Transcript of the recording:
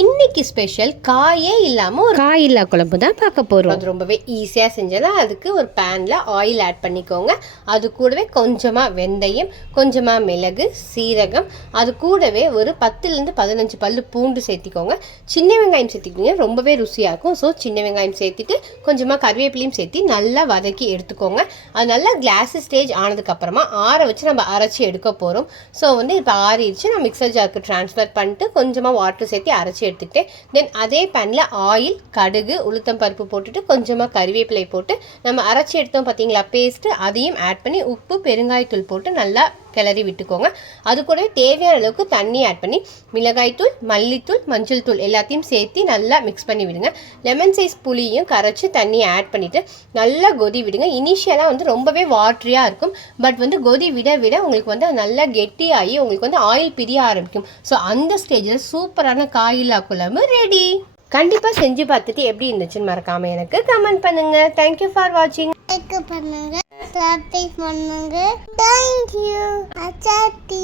இன்னைக்கு ஸ்பெஷல் காயே இல்லாமல் ஒரு காய் இல்லா குழம்பு தான் பார்க்க போகிறோம். அது ரொம்பவே ஈஸியாக செஞ்சலாம். அதுக்கு ஒரு பேனில் ஆயில் ஆட் பண்ணிக்கோங்க. அது கூடவே கொஞ்சமாக வெந்தயம், கொஞ்சமாக மிளகு, சீரகம், அது கூடவே ஒரு 10லேருந்து 15 பல்லு பூண்டு சேர்த்திக்கோங்க. சின்ன வெங்காயம் சேர்த்திக்கிங்க, ரொம்பவே ருசியாக இருக்கும். ஸோ சின்ன வெங்காயம் சேர்த்துட்டு கொஞ்சமாக கருவேப்பிலையும் சேர்த்து நல்லா வதக்கி எடுத்துக்கோங்க. அது நல்லா கிளாஸ் ஸ்டேஜ் ஆனதுக்கப்புறமா ஆற வச்சு நம்ம அரைச்சி எடுக்க போகிறோம். ஸோ இப்போ ஆறிடுச்சு. நான் மிக்சர் ஜாருக்கு ட்ரான்ஸ்ஃபர் பண்ணிட்டு கொஞ்சமாக வாட்டர் சேர்த்து அரைச்சி எடுத்துக்கிட்டேன். தென் அதே பேனில் ஆயில், கடுகு, உளுத்தம் பருப்பு போட்டுட்டு கொஞ்சமாக கறிவேப்பிலை போட்டு நம்ம அரைச்சி எடுத்தோம் பார்த்தீங்களா பேஸ்ட்டு, அதையும் ஆட் பண்ணி உப்பு, பெருங்காயத்தூள் போட்டு நல்லா கிளறி விட்டுக்கோங்க. அது கூடவே தேவையான அளவுக்கு தண்ணி ஆட் பண்ணி மிளகாய்த்தூள், மல்லித்தூள், மஞ்சள் தூள் எல்லாத்தையும் சேர்த்து நல்லா மிக்ஸ் பண்ணி விடுங்க. லெமன் சைஸ் புளியும் கரைச்சி தண்ணியை ஆட் பண்ணிவிட்டு நல்லா கொதி விடுங்க. இனிஷியலாக ரொம்பவே வாட்ரியாக இருக்கும். பட் கொதி விட விட உங்களுக்கு நல்லா கெட்டியாகி உங்களுக்கு ஆயில் பிரிய ஆரம்பிக்கும். ஸோ அந்த ஸ்டேஜில் சூப்பரான காயில்லா குழம்பு ரெடி. கண்டிப்பாக செஞ்சு பார்த்துட்டு எப்படி இருந்துச்சுன்னு மறக்காமல் எனக்கு கமெண்ட் பண்ணுங்கள். தேங்க்யூ ஃபார் வாட்சிங். பண்ணுங்க, சப்ஸ்கிரைப் பண்ணுங்க. தேங்க்யூ. அச்சாத்தி.